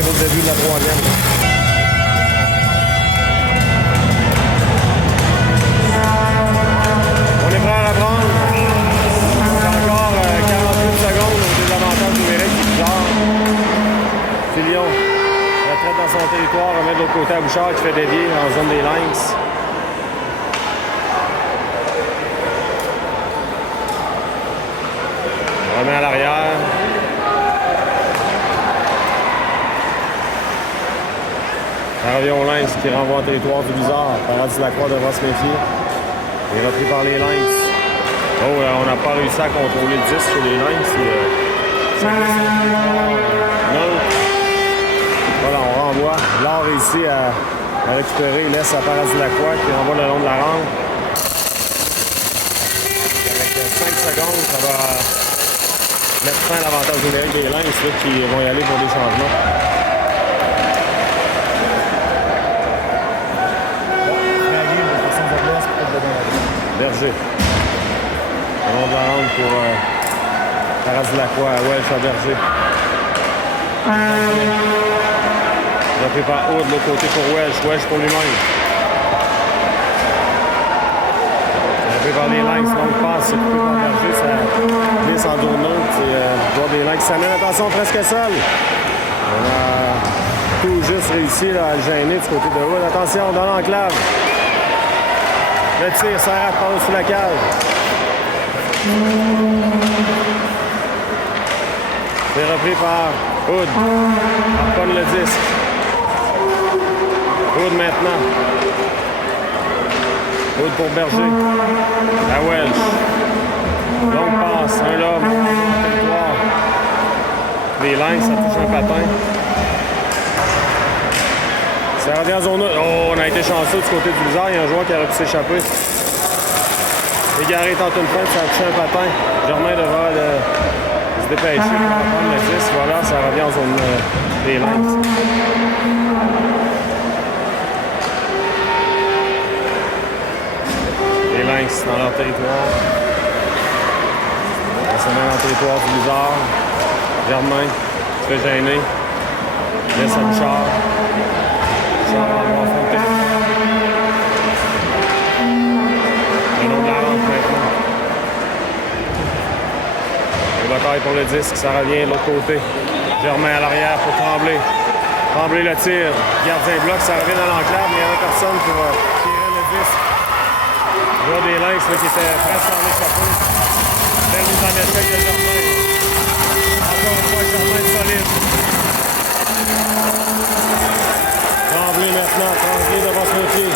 Au début de la troisième. On est prêt à la prendre. C'est encore 48 secondes au désavantage numérique qui bizarre. Filion retraite dans son territoire, remet de l'autre côté à Bouchard qui fait dévier en zone des Lynx. Remet à l'arrière. Ça revient au Lynx qui renvoie au territoire du bizarre. Paradis Lacroix devra se méfier. Il est repris par les Lynx. Oh, on n'a pas réussi à contrôler le 10 sur les Lynx. Non. Voilà, on renvoie. L'or réussit à récupérer. Il laisse à Paradis Lacroix qui renvoie le long de la rampe. Avec 5 secondes, ça va mettre fin à l'avantage numérique des Lynx là, qui vont y aller pour des changements. Berger. Le long de la rampe pour Paradis Lacroix, Welch à Berger. Repris par Hood de l'autre côté pour Welch. Welch pour lui-même. Repris par les Lynx, longue passe, c'est coupé par Berger, ça glisse en dos neutre. C'est joueur des Lynx qui s'amène, attention, presque seul. On a tout juste réussi là, à le gêner du côté de Hood. Attention, dans l'enclave. Le tir, ça rate par au-dessus de la cage. C'est repris par Hood. On reprend le disque. Hood maintenant. Hood pour Berger. À Welch. Longue passe, un lobe. Territoire. Les Lynx, ça touche un patin. Ça revient en zone 1. Oh, on a été chanceux du côté du bizarre. Il y a un joueur qui aurait pu s'échapper. Égaré tente une feinte, ça a touché un patin. Germain devra se dépêcher pour prendre le 10. Voilà, ça revient en zone des Lynx. Les Lynx dans leur territoire. On se met dans le territoire du bizarre. Germain se fait gêner. Laisse à Bouchard. Le long de la rampe maintenant. La bataille pour le disque, ça revient de l'autre côté. Germain à l'arrière pour Tremblay. Tremblay le tire. Gardien bloc, ça revient dans l'enclave, mais il n'y a personne pour tirer le disque. Le joueur des Lynx qui était presque en échappé. Belle mise en échec de Germain. Encore une fois, Germain solide. Tremblay maintenant, Tremblay devant son pied.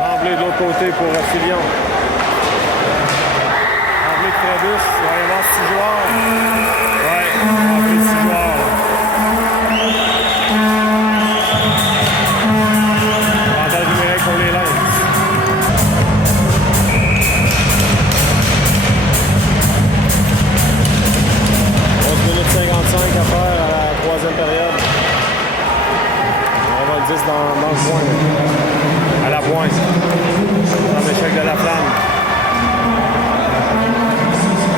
Tremblay de l'autre côté pour Filion. Tremblay de Trébuche, il va y avoir 6 joueurs. Ouais, Tremblay de 6 joueurs. Avantage numérique pour les Lynx. 11 minutes 55 à faire à la troisième période. On va le 10 dans le point. À la pointe. Dans l'échec de la flamme.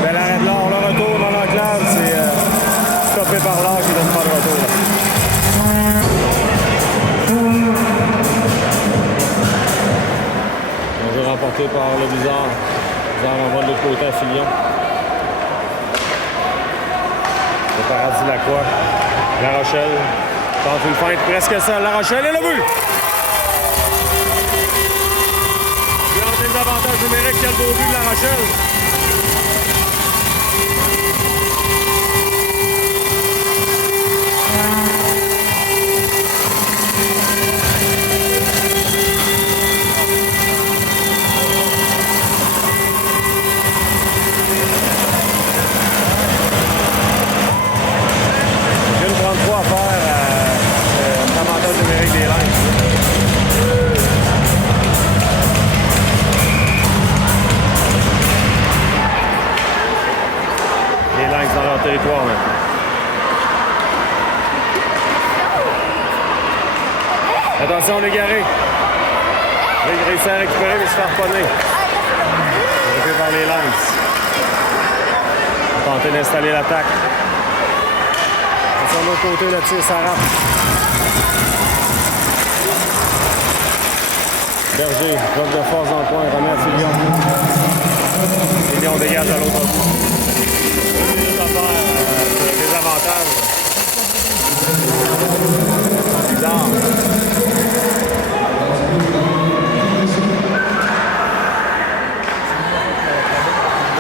Bel arrêt de l'or. Le retour dans l'enclave. C'est stoppé par Bernard qui donne pas de retour. On jeu remporté par le Bizarre. Bizarre envoie de l'autre côté à Filion. Le Paradis Lacroix. La Rochelle tente une feinte presque seule. La Rochelle et le but! Des avantages numériques, quel beau but de La Rochelle. J'ai une 33 à faire l'avantage numérique des Lynx. Les Lynx dans leur territoire maintenant. Attention, on est garé. Il réussit à récupérer, mais se fait harponner. Récupéré par les Lynx. On va tenter d'installer l'attaque. Sur l'autre côté, le tir, ça rate. Berger, preuve de force dans le coin, remet à Filion. Filion dégage à l'autre bout. Des avantages. Bizarre.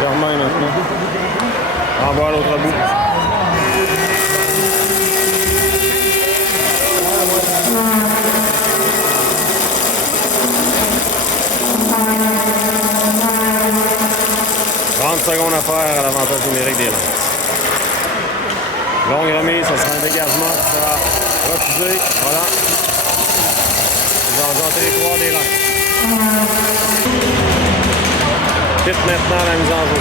Germain maintenant. Envoie à l'autre bout. Secondes à faire à l'avantage numérique des Lynx. Longue remise, ça sera un dégagement qui sera refusé. Voilà. Ils ont le territoire des Lynx. Pit maintenant la mise en jeu.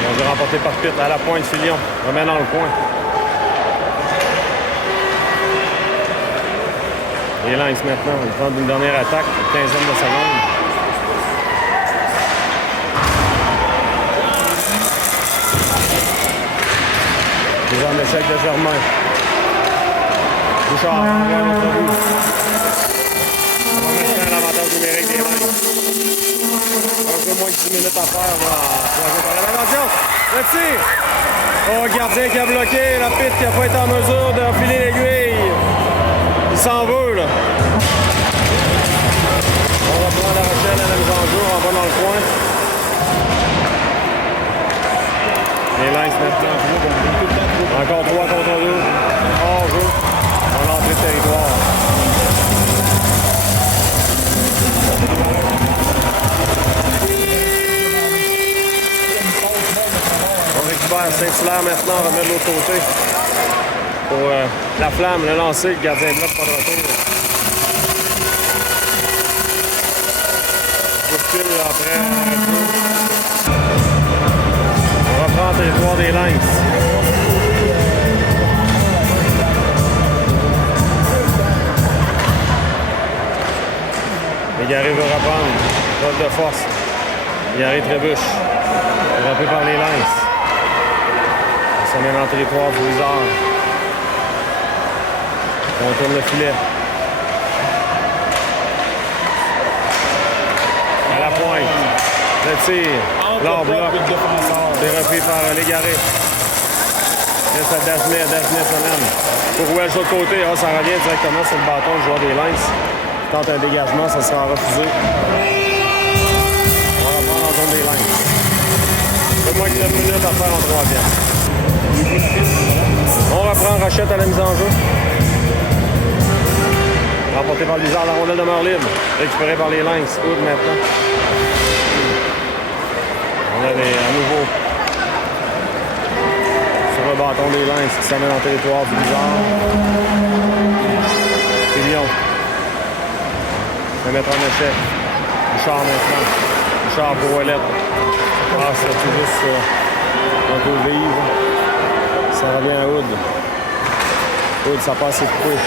Ils ont remporté par Pitt à la pointe Filion. Remet dans le coin. Les Lynx maintenant, ils tentent une dernière attaque, une quinzaine de secondes. Déjà en échec de Germain. Bouchard, on va à l'autre bout. On va maintenant l'avantage numérique des Lynx. Un peu moins de 10 minutes à faire là, en troisième période. Attention, le tir! Oh, gardien qui a bloqué, la Pitt qui n'a pas été en mesure d'enfiler l'aiguille. Il s'en veut, là. On va prendre La Rochelle à la mise en jeu. On va dans le coin. Les Lynx maintenant. Encore 3 contre 2. Hors jeu. On a entré le territoire. On récupère Saint-Hilaire maintenant. On remet de l'autre côté. Pour la flamme, le lancer, le gardien de bloc, pas de retour. Bouscule après. On reprend le territoire des Lynx. Légaré veut reprendre. Preuve de force. Légaré trébuche. Frappé par les Lynx. Ça met dans le territoire du Wizard. On tourne le filet. À la pointe. Le tir. L'or bloc. C'est repris par Légaré. Laisse à Daphné. Daphné se mène. Pour Welch de l'autre côté. Ah, ça revient directement sur le bâton du joueur des Lynx. Tente un dégagement, ça sera refusé. On va reprendre en zone des Lynx. Un peu moins que 9 minutes à faire en troisième. On reprend Rochette à la mise en jeu. Remporté par Lizard, la rondelle demeure libre. Récupéré par les Lynx. Hood maintenant. On a à nouveau sur le bâton des Lynx qui s'amène dans le territoire du Lizard. Filion. Se mettre en échec. Bouchard maintenant. Bouchard pour Ouellette. Ah, c'est tout juste un peu vive. Ça revient à Hood. Hood, ça passe et coupé.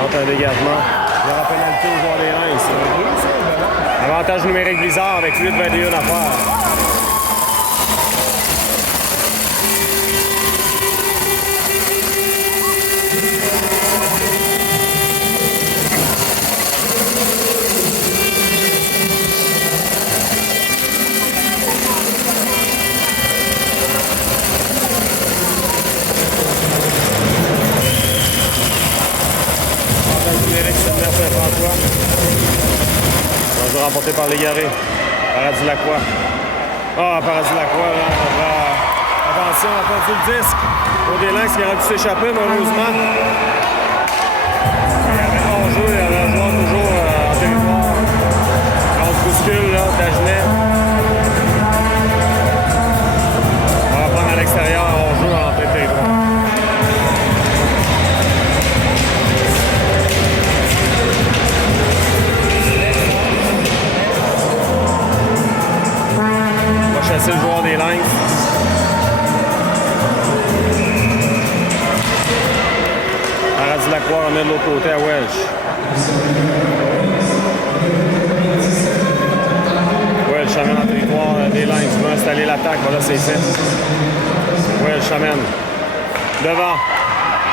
Entre un dégagement. Il y aura pénalité au joueur des Lynx. Avantage numérique Blizzard avec 8-21 à faire. Remporté par Légaré. Paradis Lacroix. Ah, Paradis Lacroix, là. Attention, on a perdu le disque. Pour des lynx qui aurait pu s'échapper, malheureusement. Il y avait hors-jeu, il y avait un joueur toujours en territoire. On se bouscule, là, Dagenet. On va prendre à l'extérieur, hors-jeu, en entrée de territoire. Chasser le joueur des Lynx. Paradis Lacroix remet de l'autre côté à Welch. Welch amène en territoire des Lynx. Il va installer l'attaque. Voilà, c'est fait. Welch amène. Devant.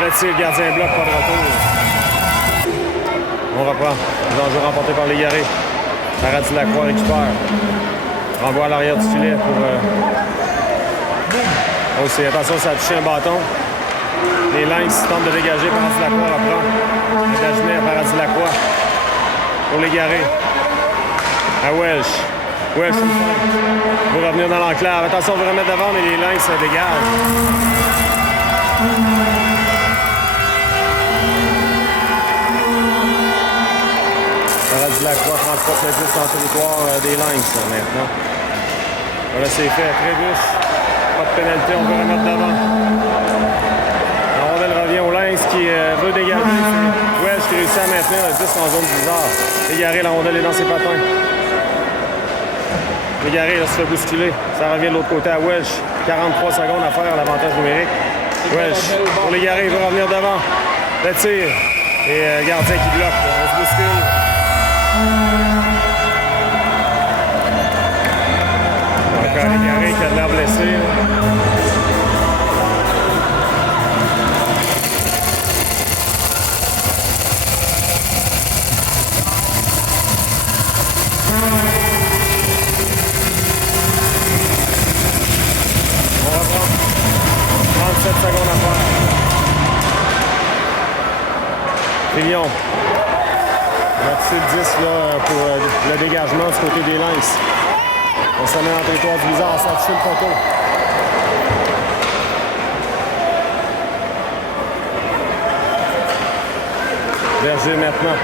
Le tir, gardien bloc, pas de retour. On reprend. Danger remporté par les Légaré. Paradis Lacroix récupère. Renvoie à l'arrière du filet pour... aussi, attention, ça a touché un bâton. Les Lynx tentent de dégager. Paradis Lacroix reprend. Dagenet à Paradis Lacroix. Pour Légaré. À Welch. Welch, il va revenir dans l'enclave. Attention, on veut remettre devant, mais les Lynx se dégagent. Paradis Lacroix transporte le 10 en territoire des Lynx maintenant. Voilà, c'est fait. Trébuche. Pas de pénalité, on veut remettre devant. La rondelle revient au Lynx qui veut dégager. C'est Welch qui réussit à maintenir le 10 en zone bizarre. Légaré, la rondelle est dans ses patins. Légaré, là, se fait bousculer. Ça revient de l'autre côté à Welch. 43 secondes à faire à l'avantage numérique. Welch, pour Légaré, il veut revenir devant. Le tir. Et gardien qui bloque. On se bouscule. Encore Légaré qui a de l'air blessé. On reprend. 37 secondes à faire. Filion. On a touché le 10 là, pour le dégagement du côté des Lynx. On se met en territoire du Blizzard, on s'en touche le poteau. Berger maintenant.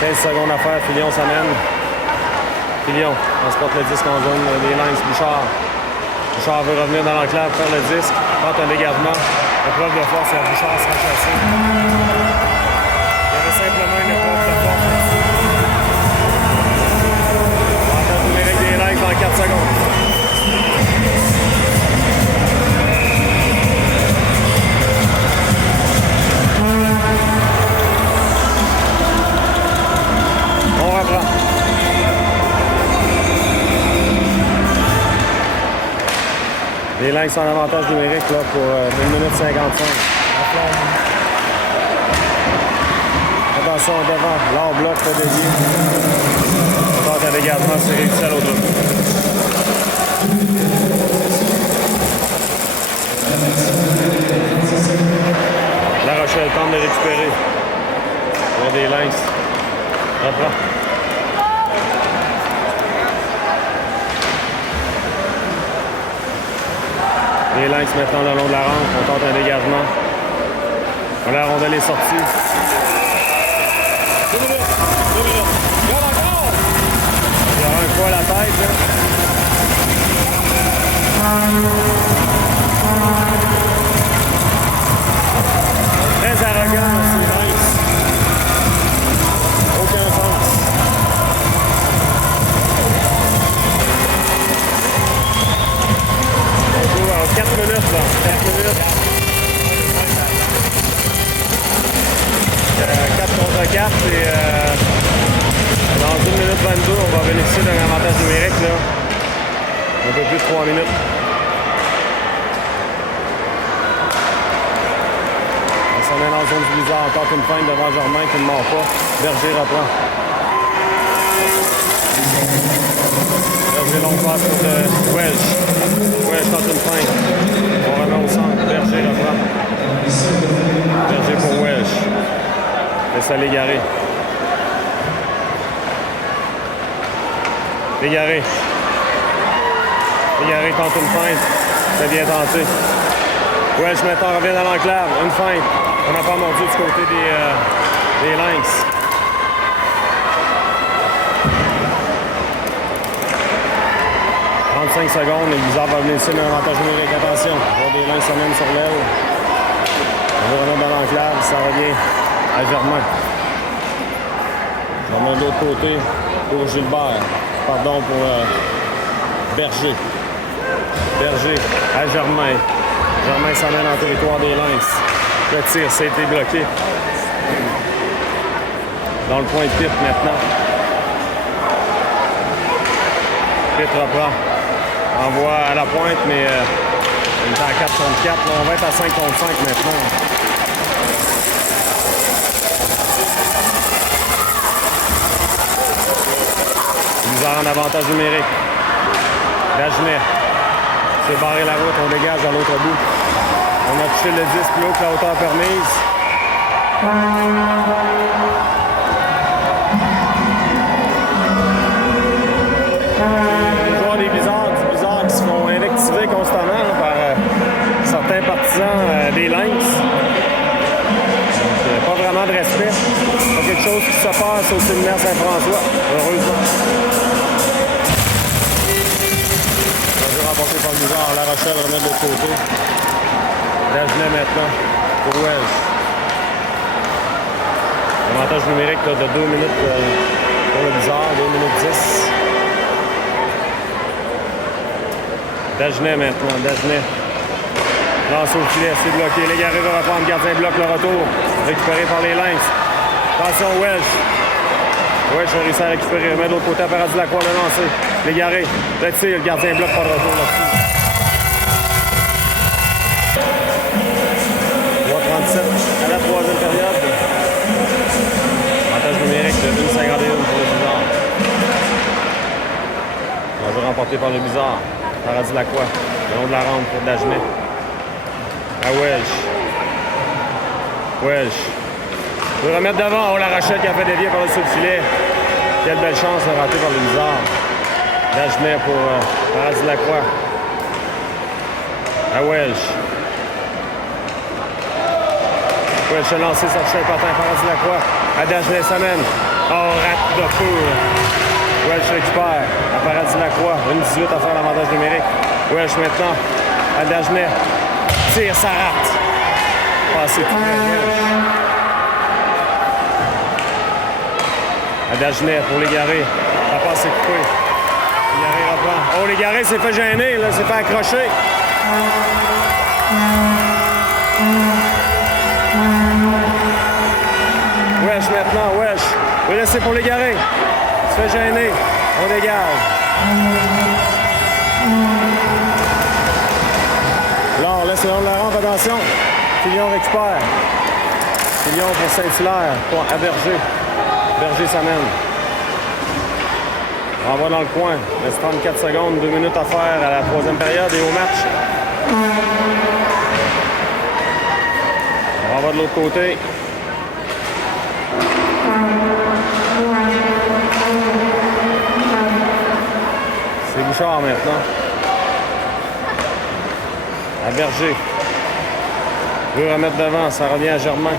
15 secondes à faire, Filion s'amène. Filion transporte le disque en zone des Lynx. Bouchard. Bouchard veut revenir dans l'enclave, faire le disque, tente un dégagement. Épreuve de force, et Bouchard sera chassé. Il y avait simplement une épreuve de force. Avantage numérique des Lynx dans 4 secondes. On reprend. Les Lynx sont en avantage numérique là, pour 1 minute 55. Attention devant, l'or bloc pas dévié. On tente un dégagement, c'est réussi à l'autre. La Rochelle tente de récupérer. Pour des Lynx. Reprend. Les Lynx maintenant le long de la rampe, on tente un dégagement. La rondelle est sortie. 2 minutes. Il y aura un coup à la tête. Très arrogant, c'est Lynx. Aucun sens. On joue en 4 minutes, là. 4 minutes. 4 contre 4 et bénéficier d'un avantage numérique, là. Un peu plus de 3 minutes. On s'en est dans la zone du Blizzard. Encore une feinte devant Germain qui ne mord pas. Berger reprend. Berger longue passe pour Welsh. Welsh tente une feinte. On remet au centre. Berger reprend. Berger pour Welsh. Laisse aller Légaré. Légaré. Légaré tente une feinte. C'est bien tenté. Welsh maintenant revient dans l'enclave. Une feinte. On n'a pas mordu du côté des Lynx. « 35 secondes, les Blizzards va venir ici, mais un avantage numérique. Attention, on a des Lynx même sur l'aile. On va remettre dans l'enclave, ça revient à Germain. On remet de l'autre côté pour Gilbert. Pardon, pour Berger. Berger à Germain. Germain s'amène en territoire des Lynx. Le tir, ça a été bloqué. Dans le point de Pitt maintenant. Pitt reprend. Envoie à la pointe, mais on est à 4 contre 4. Là, on va être à 5 contre 5 maintenant. Bizarre en avantage numérique. Dagenet. C'est barré la route, on dégage à l'autre bout. On a touché le 10 plus haut que la hauteur permise. Les joueurs des Blizzards, qui se font invectiver constamment par certains partisans des Lynx. Donc, pas vraiment de respect. C'est quelque chose qui se passe au séminaire Saint-François, heureusement. Remporté par le Blizzard, La Rochelle remet de l'autre côté. Dagenet maintenant pour Welsh. Avantage numérique là, de 2 minutes pour le Blizzard, 2 minutes 10. Dagenet maintenant, Dagenet. Lance au filet, c'est bloqué. Légaré va reprendre, gardien bloque le retour. Récupéré par les Lynx. Attention, Welsh. Welsh a réussi à récupérer, remet de l'autre côté à Paradis-Lacroix le lancer. Légaré, le tir, le gardien bloque pas de retour là-dessus. 3:37 à la troisième période. Avantage numérique de 1,51 pour le Blizzard. On va remporté par le Blizzard. Paradis-Lacroix, le long de la rampe pour Dagenet. À Welsh. Welsh. Il veut remettre devant. Oh, La Rochelle qui a fait dévier par le dessus du filet. Quelle belle chance de rater par le Blizzard. Dagenet pour Paradis-Lacroix. À Welsh. Welsh a lancé sur le patin. Paradis-Lacroix. À Dagenet s'amène. Oh, rate de fou. Welsh récupère. À Paradis-Lacroix. 1,18 à faire l'avantage numérique. Welsh maintenant. À Dagenet. Tire, ça rate. Passé tout Welsh. À Dagenet pour Légaré. La passe est coupée. Légaré reprend. Oh, Légaré s'est fait gêner, là, s'est fait accrocher. Welsh maintenant, Welsh. Il va laisser pour Légaré. Il se fait gêner. On dégage. Alors, laisse le long de la rampe, attention. Fillon récupère. Fillon pour Saint-Hilaire, pour à Berger. Berger s'amène. Renvoie dans le coin. Il reste 34 secondes, 2 minutes à faire à la troisième période et au match. On renvoie de l'autre côté. C'est Bouchard maintenant. À Berger. Il veut remettre devant, ça revient à Germain.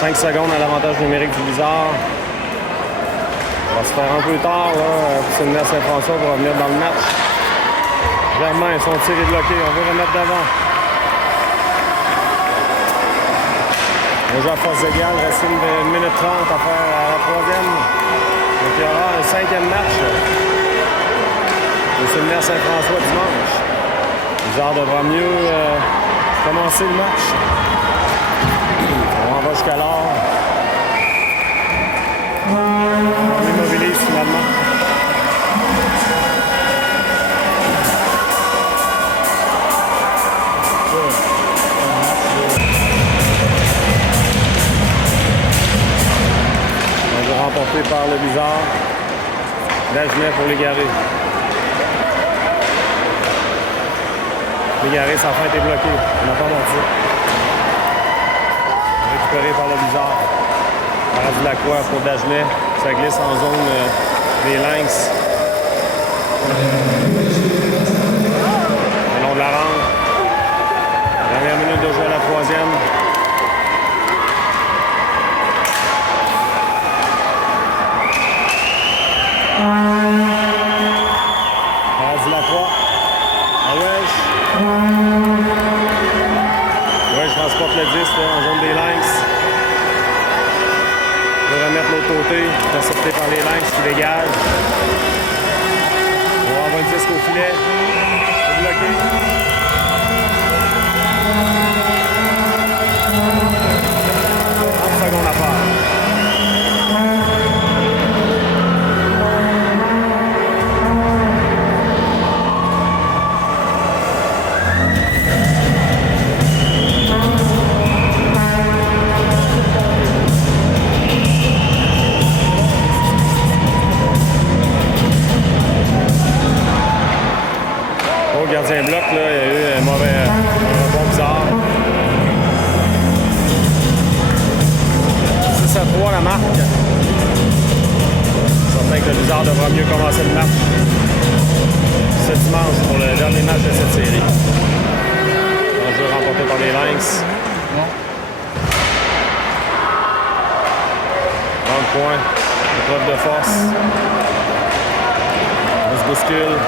5 secondes à l'avantage numérique du Blizzard. On va se faire un peu tard là, pour séminaire Saint-François pour revenir dans le match. Germain, son tir est bloqué, on veut remettre devant. On joue à force égale, il reste 1 minute 30 à faire à la troisième. Donc il y aura un 5e match au séminaire Saint-François dimanche. Le Blizzard devra mieux commencer le match. On va jusqu'à l'heure. intercepté par le Bizarre. Dagenet pour Légaré. Légaré, sa fin a été bloquée. On n'a pas monté. Récupéré par le Bizarre. Paradis Lacroix pour Dagenet. Ça glisse en zone des Lynx. Le long de la rampe. Dernière minute de jeu à la troisième. Paradis Lacroix. Wedge transporte le 10 là, en zone des Lynx. On va remettre l'autre côté, intercepté par les Lynx qui dégagent. On va avoir le disque au filet. C'est bloqué. 30 secondes à faire. Gardien bloc, là, il y a eu un mauvais rebond bizarre. 6-3 la marque. Certain que le Bizarre devra mieux commencer le match ce dimanche pour le dernier match de cette série. Un jeu remporté par les Lynx. 30 points, épreuve de force. On se bouscule.